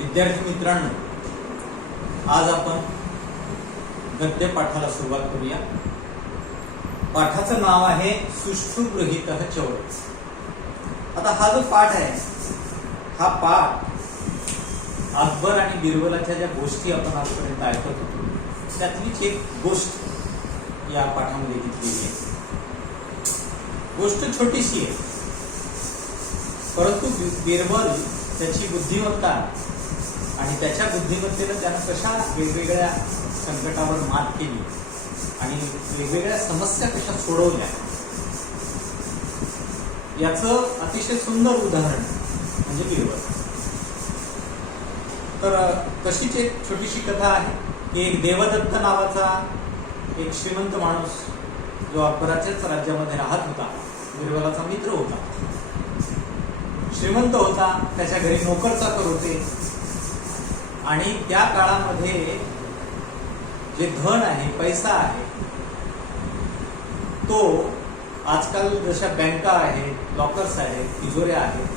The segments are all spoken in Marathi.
विद्यार्थी मित्रांनो, आज आपण गद्य पाठाला सुरुवात करूया। पाठाचं नाव आहे सुष्ठु गृहीतः चौरस। आता हा जो पाठ आहे, हा पाठ अकबर आणि बिरबलाच्या ज्या गोष्टी आपण आजपर्यंत ऐकत होतो त्यातलीच एक गोष्ट या पाठामध्ये घेतलेली आहे। गोष्ट छोटीशी आहे, परंतु बिरबल त्याची बुद्धिमत्ता आणि त्याच्या बुद्धिमत्तेनं त्यानं कशा वेगवेगळ्या संकटावर मात केली आणि वेगवेगळ्या समस्या कशा सोडवल्या याचं अतिशय सुंदर उदाहरण म्हणजे बिरबल। तर तशीच एक छोटीशी कथा आहे की एक देवदत्त नावाचा एक श्रीमंत माणूस जो अकबराच्याच राज्यामध्ये राहत होता, बिरबलाचा मित्र होता, श्रीमंत होता, त्याच्या घरी नोकर चाकर होते आणि त्या काळामध्ये जे धन आहे, पैसा आहे, तो आजकाल जशा बँका आहेत, लॉकर्स आहेत, तिजोऱ्या आहेत,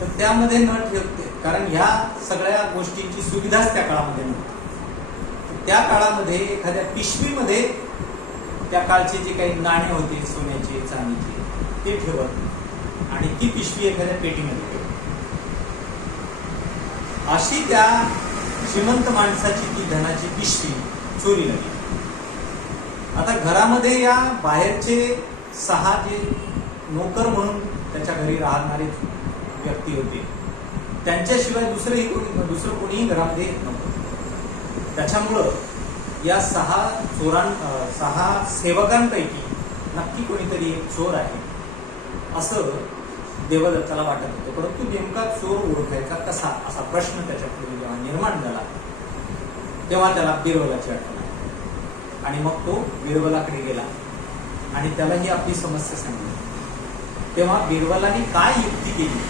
तर त्यामध्ये न ठेवते, कारण ह्या सगळ्या गोष्टींची सुविधाच त्या काळामध्ये नव्हती। त्या काळामध्ये एखाद्या पिशवीमध्ये त्या काळचे जे काही नाणे होते, सोन्याचे, चांदीचे, ते ठेवत आणि ती पिशवी एखाद्या पेटीमध्ये ठेवत। अशी त्या श्रीमंत माणसाची ती धनाची पिशवी चोरी लागली। आता घरामध्ये या बाहेरचे 6 जे नोकर म्हणून त्याच्या घरी राहणारे व्यक्ती होते, त्यांच्याशिवाय दुसरं कोणीही घरामध्ये येत नव्हतं। त्याच्यामुळं या 6 सेवकांपैकी नक्की कोणीतरी एक चोर आहे असं देवदत्ताला वाटत होतं, परंतु नेमका चोर ओळखायचा कसा असा प्रश्न त्याच्या पुढे जेव्हा निर्माण झाला तेव्हा त्याला बिरबलाची आठवण आली आणि मग तो बिरबलाकडे गेला आणि त्याला ही आपली समस्या सांगितली। तेव्हा बिरबलाने काय युक्ती केली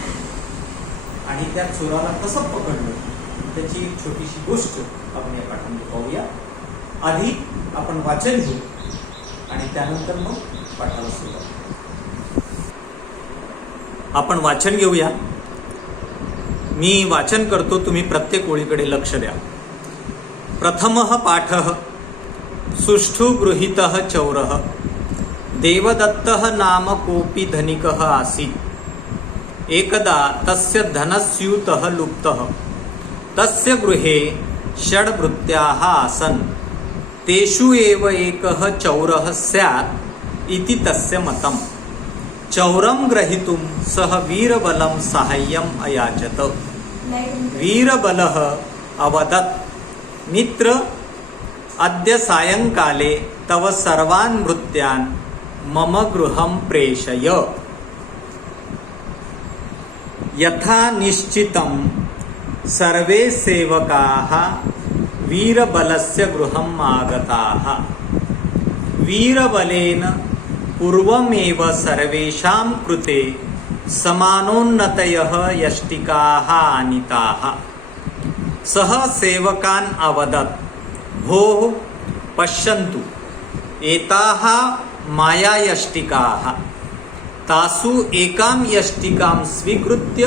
आणि त्या चोराला कसं पकडलं त्याची एक छोटीशी गोष्ट आपण या पाठामध्ये पाहूया। आधी आपण वाचन घेऊ आणि त्यानंतर मग पाठाला सुरुवात। आपण वाचन घेऊया। मी वाचन करतो, तुम्ही प्रत्येक ओळीकडे लक्ष द्या। प्रथमः पाठः सुष्ठु गृहीतः चौरः देवदत्तः नाम कोऽपि धनिकः आसीत्। एकदा तस्य धनस्यूतः लुप्तः। तस्य गृहे षड्भृत्याः आसन्। तेषु एव एकः चौरः स्यात् इति तस्य मतम्। चौरं ग्रहीतुं सः वीरबलं साहाय्यम् अयाचत। वीरबलः अवदत्, मित्र, अद्य सायंकाले तव सर्वान् भृत्यान् मम गृहं प्रेषय। यथा निश्चितं सर्वे सेवकाः वीरबलस्य गृहम् आगताः। वीरबलेन पूर्वमेव सर्वेषां कृते समानोन्नतयः यष्टिकाः आनीताः। सः सेवकान् अवदत्, भोः पश्यन्तु, एताः मायायष्टिकाः। तासु एकां यष्टिकां स्वीकृत्य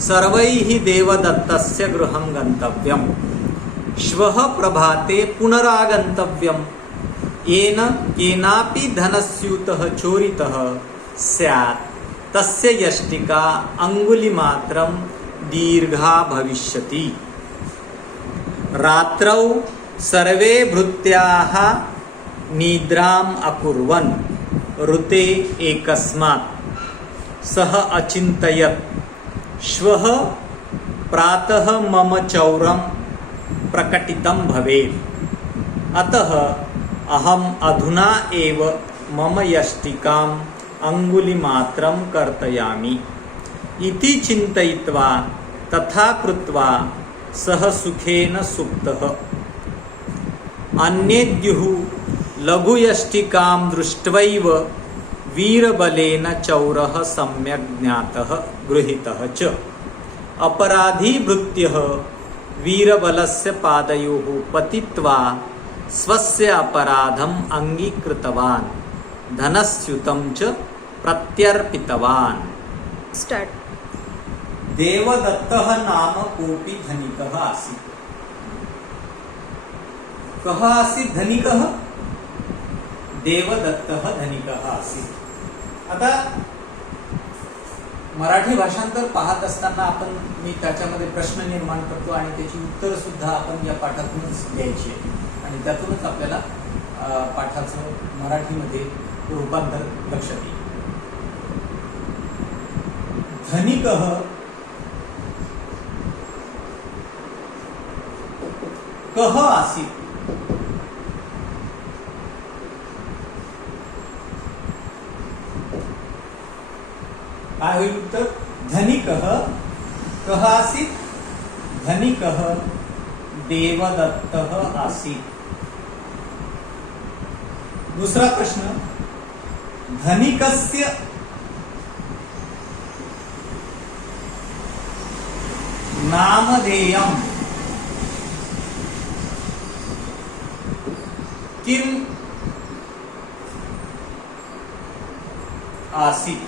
सर्वैः देवदत्तस्य गृहं गन्तव्यम्। श्वः प्रभाते पुनरागन्तव्यम्। येन केनापि धनस्यूतः चोरितः स्यात् तस्य यष्टिका अङ्गुलिमात्रं दीर्घा भविष्यति। रात्रौ सर्वे भृत्याः निद्राम् अकुर्वन्। ऋते एकस्मात् सः अचिन्तयत्, श्वः प्रातः मम चौरं प्रकटितं भवेत्। अतः अहम् अधुना एव मम यष्टिकाम् अङ्गुलिमात्रं कर्तयामि इति चिन्तयित्वा तथा कृत्वा सः सुखेन सुप्तः। अन्येद्युः लघुयष्टिकां दृष्ट्वैव वीरबलेन चौरः सम्यक् ज्ञातः गृहीतः च। अपराधी भृत्यः वीरबलस्य पादयोः पतित्वा स्वस्य अपराधम् अंगीकृतवान्, धनस्यूतं च प्रत्यर्पितवान्। स्टार्ट। देवदत्तः नाम कोऽपि धनिकः आसीत्। कः आसीत् धनिकः? देवदत्तः धनिकः आसीत्। आता मराठी भाषांतर पाहत असताना मी त्याच्यामध्ये प्रश्न निर्माण करतो आणि त्याची उत्तर सुद्धा आपण या पाठातूनच द्यायची आहे आणि त्यातूनच आपल्याला पाठाचं मराठीमध्ये रूपांतर लक्षात येईल। धनिकः कः आसीत्? काय होईल उत्तर? धनिकः कः आसीत्? धनिकः देवदत्तः आसीत्। दूसरा प्रश्न, धनिकस्य नामधेयम् किम् आसीत्?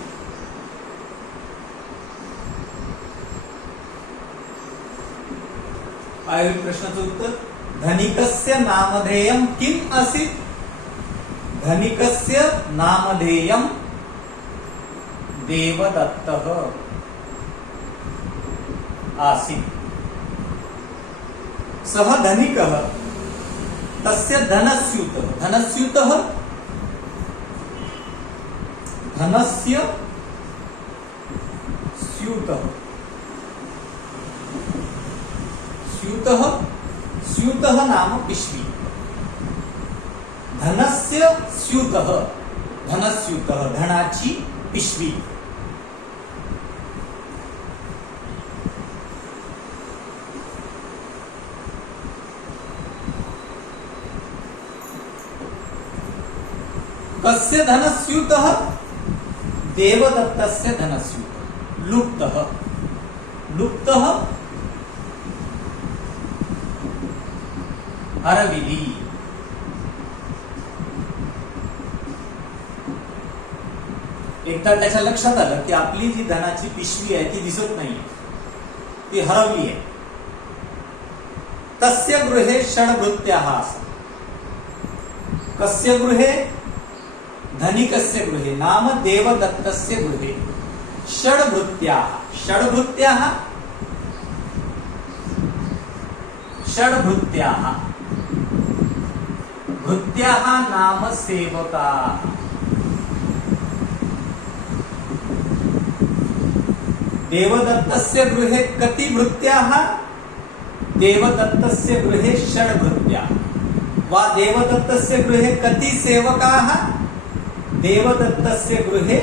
काय प्रश्नाचं उत्तर? धनिकस्य नामधेयम् किम् आसीत्? धनिकस्य नामधेयम् देवदत्तः आसीत्। सः धनिकः तस्य धनस्यूतः, धनस्यूतः धनस्य स्यूतः, स्यूतः स्यूतः नाम पिशवी, धनस्य स्यूतः धनस्यूतः धनाची पिशवी। कस्य धनस्यूतः? देवदत्तस्य धनस्यूतः। लुप्तः, लुप्तः हरविली, एकदा त्याच्या लक्षात आलं की आपली जी धनाची पिशवी आहे ती दिसत नाही, ती हरवली आहे। तस्य गृहे षड्भृत्याः आसन्। कस्य गृहे? धनिकस्य गृहे, नाम देवदत्तस्य गृहे षड्भृत्याः। षड्भृत्याः, षड्भृत्याः, भृत्याः नाम सेवकाः। देवदत्तस्य गृहे कति भृत्याः? देवदत्तस्य गृहे षड्भृत्याः। वा देवदत्तस्य गृहे कति सेवकाः? देवदत्तस्य गृहे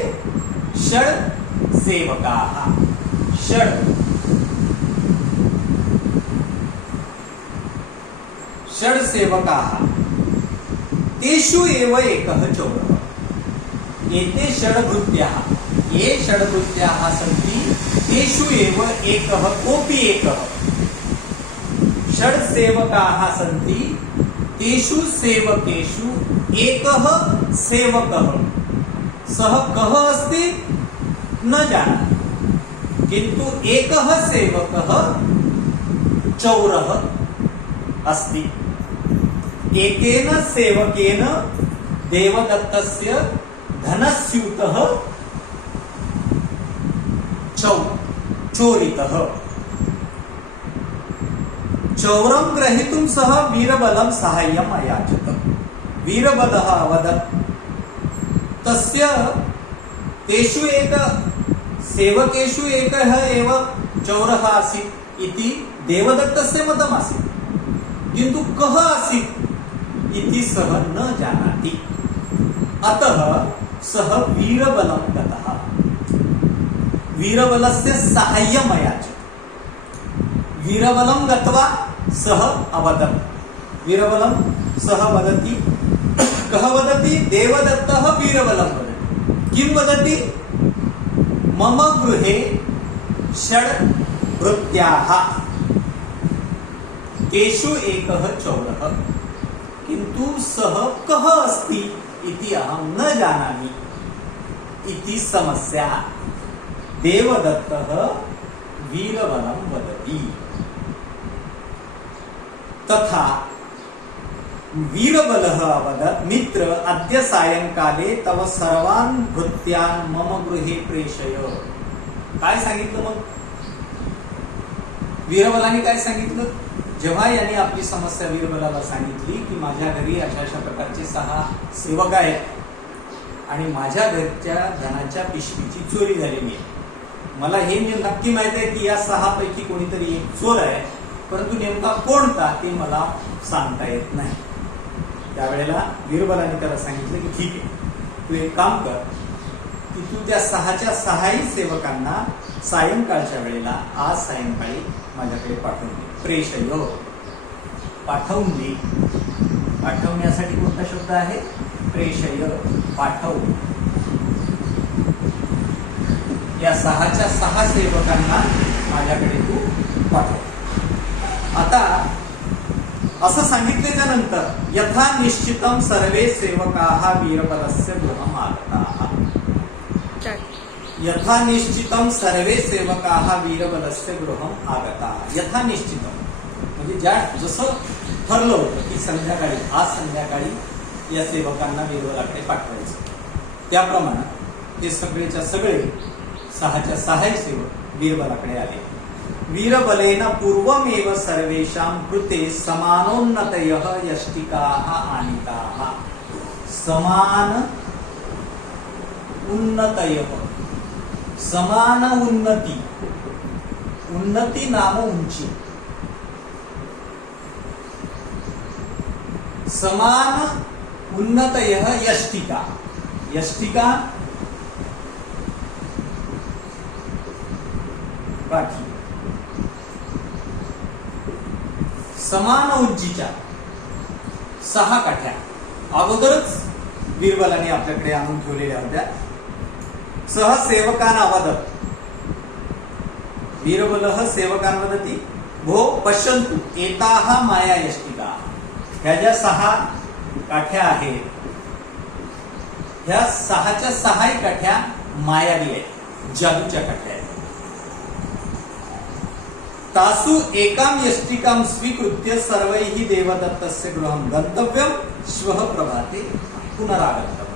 षड् सेवकाः। षड् षड् सेवकाः। तेषु एव एकः चोरः। एते षड्भृत्याः, ये षड्भृत्याः सन्ति तेषु एव एकः, कोऽपि एकः। षड् सेवकाः सन्ति तेषु सेवकेषु एकः सेवकः। सः कः अस्ति न जानामि, किन्तु एकः सेवकः चौरः अस्ति। एकेन सेवकेन देवदत्तस्य धनस्यूतः चोरितः। चौरं ग्रहीतुं सः वीरबलं साहाय्यम् अयाचत। वीरबलः अवदत् तस्य तेषु एक सेवकेषु एकः एव चौरः आसीत् इति देवदत्तस्य मतम् आसीत्, किन्तु कः आसीत् इति सः न जानाति। अतः सः वीरबलं गतः, वीरबलस्य साहाय्यम् अयाचत। वीरबलं गत्वा सः अवदत्, वीरबलं सः वदति, कः वदति? देवदत्तः वीरबलं वदति। किं वदति? मम गृहे षड् भृत्याः, तेषु एकः चौरः, किन्तु सः कः अस्ति इति अहं न जानामि इति समस्या। देवदत्तः वीरबलं वदति तथा वीरबलः अवदत् मित्र अद्य सायंकाले तव सर्वान् भृत्यान् मम गृहे प्रेषय. काय सांगितलं मग? वीरबलाने काय सांगितलं? जेव्हा याने आपली समस्या वीरबलाला सांगितली की माझ्या घरी अशा अशा प्रकारचे 6 सेवक आहेत आणि माझ्या घरच्या धनाच्या पिशवीची चोरी झालेली आहे. मला हे नक्की माहित आहे की या 6 पैकी कोणीतरी एक चोर आहे, परंतु नेमका कोणता ते मला सांगता येत नाही. त्यावेळेला वीरबलाने त्याला सांगितलं की ठीक आहे, तू एक काम कर की तू त्या 6च्या 6ही सेवकांना सायंकाळच्या वेळेला आज सायंकाळी माझ्याकडे पाठवून दे. प्रेषय, पाठवून दे. पाठवण्यासाठी कोणता शब्द आहे? प्रेषय, पाठव. या 6च्या 6 सेवकांना माझ्याकडे तू पाठव. आता असं सांगितल्याच्या नंतर यथा निश्चितम सर्वे सेवकाः वीरबलस्य गृहम् आगताः. यथा निश्चितम सर्वे सेवकाः वीरबलस्य गृहम् आगताः. यथा निश्चितम म्हणजे जसं ठरलं होतं की संध्याकाळी, आज संध्याकाळी या सेवकांना वीरबलाकडे पाठवायचं, त्याप्रमाणे ते सगळेच्या सगळे 6च्या 6 सेवक वीरबलाकडे आले. वीरबलेन पूर्वमेव सर्वेषां कृते समानोन्नतयः यष्टिकाः आनीताः. समान उन्नतयः, समान उन्नती. उन्नती नाम उंची. समान उन्नतयः यष्टिका. यष्टिका काठी. समान उंचीच्या 6 काठ्या अगोदरच वीरबलाने आपल्याकडे आणून ठेवलेल्या होत्या. सहसेवकान अवदत्. वीरबलः सेवकान वदति भो पश्यन्तु एताः माया यष्टिका. ह्या ज्या 6 काठ्या आहेत, ह्या 6च्या 6 काठ्या मायावी आहेत, जादूच्या काठ्या आहेत. तासु एकां यष्टिकां स्वीकृत्य सर्वैः देवदत्तस्य गृहं गन्तव्यं श्वः प्रभाते पुनरागन्तव्यम्.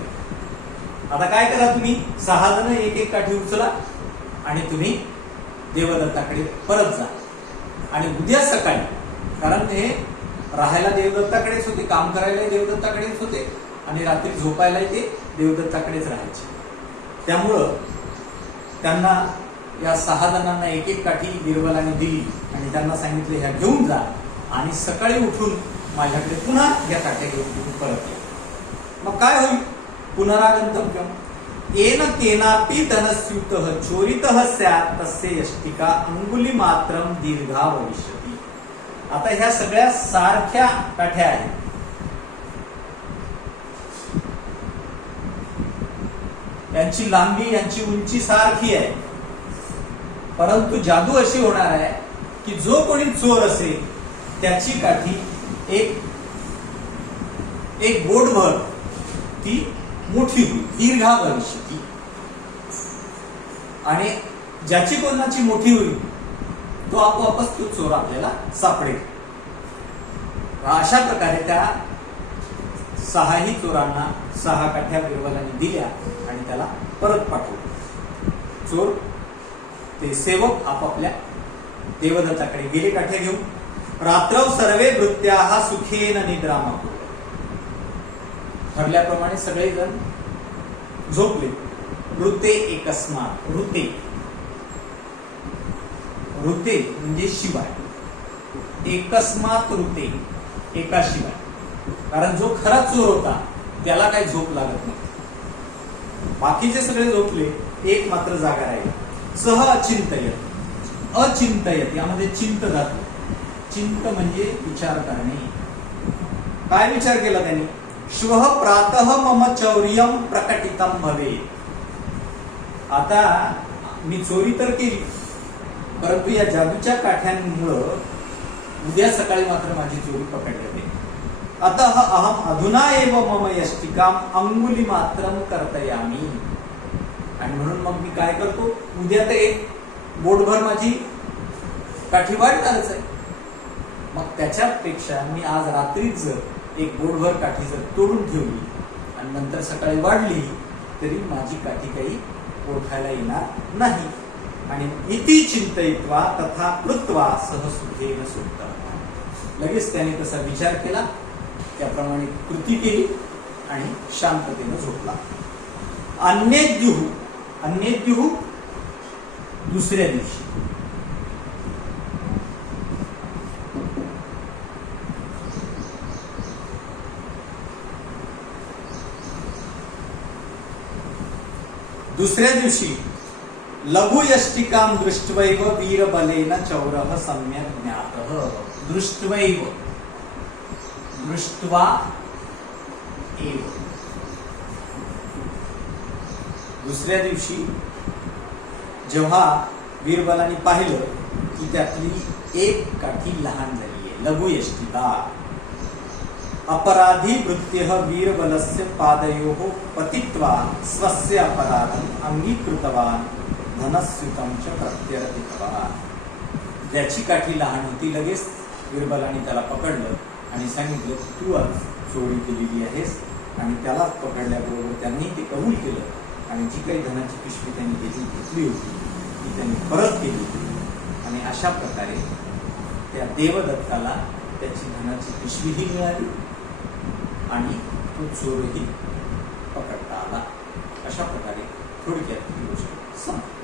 आता काय करा, तुम्ही 6 जण एक काठी उचला आणि तुम्ही देवदत्ताकडे परत जा. आणि उद्या सकाळी, कारण हे राहायला देवदत्ताकडेच होते, काम करायला देवदत्ताकडेच होते आणि रात्री झोपायला ते देवदत्ताकडेच राहायचे. त्यामुळं त्यांना या 6 जणांना एक काठी वीरबलाने दिली आणि त्यांना सांगितले ह्या घेऊन जा आणि सकाळी उठून माझ्याकडे पुन्हा या काठ्या घेऊन परत या. मग काय होईल? पुनरागंतव्यम. येन केनापि धनस्यूतः चोरितः स्यात् तस्य यष्टिका अंगुली मात्रम दीर्घा भविष्यति. आता ह्या सगळ्या सारख्या काठ्या आहेत. यांची लांबी, यांची उंची सारखी आहे, परंतु जादू अशी होणार आहे की जो कोणी चोर असेल त्याची काठी एक बोटभर ती मोठी होईल, दीर्घा भविष्यती. आणि ज्याची कोणाची मोठी होईल तो आपोआपच तो चोर आपल्याला सापडेल. अशा प्रकारे त्या 6ही चोरांना 6 काठ्या वीरबलाने दिल्या आणि त्याला परत पाठवलं. चोर ते सेवक आपापल्या देवदत्ताकडे गेले काठ्या घेऊन. रात्रौ सर्वे भृत्याः सुखेन निद्रामकुर्वन्. ठरल्याप्रमाणे सगळेजण झोपले. ऋते एकस्मात्. ऋते ऋते म्हणजे शिवाय. एकस्मात् ऋते, एका शिवाय. कारण जो खरा चोर होता त्याला काही झोप लागत नाही. बाकीचे सगळे झोपले, एक मात्र जागा राहिला. सह अचिंतयत. अचिंतयत यामध्ये चिंत धातू. चिंत म्हणजे विचार करणे. काय विचार केला त्यांनी? श्वः प्रातः मम चौर्यं प्रकटितं भवेत्. आता मी चोरी तर केली, परंतु या जादूच्या काठ्यांमुळं उद्या सकाळी मात्र माझी चोरी पकडली जाईल. अतः अहम अधुना एव मम यष्टिकाम अंगुली मात्रम कर्तयामी. आणि म्हणून मग मी काय करतो, उद्या तर एक बोटभर माझी काठी वाढणारच आहे. मग त्याच्यापेक्षा मी आज रात्रीच जर एक बोटभर काठी जर तोडून ठेवली आणि नंतर सकाळी वाढली तरी माझी काठी काही ओळखायला येणार नाही. आणि इति चिंतयित्वा तथा कृत्वा सहसुखेन सुप्तः. लगेच त्याने तसा विचार केला, त्याप्रमाणे कृती केली आणि शांततेनं झोपला. अन्येद्युः दुसऱ्या दिवशी. दुसऱ्या दिवशी लघुयष्टिकां दृष्ट्वैव वीरबलेन चौरः सम्यक् ज्ञातः. दृष्ट्वैव, दृष्ट्वा एव. दुसऱ्या दिवशी जेव्हा वीरबलाने पाहिलं की त्यातली एक काठी लहान झाली आहे, लघुयष्टिका. अपराधी वृत्त्यः वीरबलस्य पादयोः पतित्वा स्वस्य अपराधम् अंगीकृतवान् धनस्युतं च प्रत्यर्थितवान्. ज्याची काठी लहान होती लगेच वीरबलाने त्याला पकडलं आणि सांगितलं की तू आज चोरी केलेली आहेस. आणि त्याला पकडल्याबरोबर त्यांनी ते कबूल केलं आणि जी काही धनाची पिशवी त्यांनी घेतली होती ती त्यांनी परत केली. आणि अशा प्रकारे त्या देवदत्ताला त्याची धनाची पिशवीही मिळाली आणि तो चोरही पकडता आला. अशा प्रकारे थोडक्यात ही गोष्ट संपली.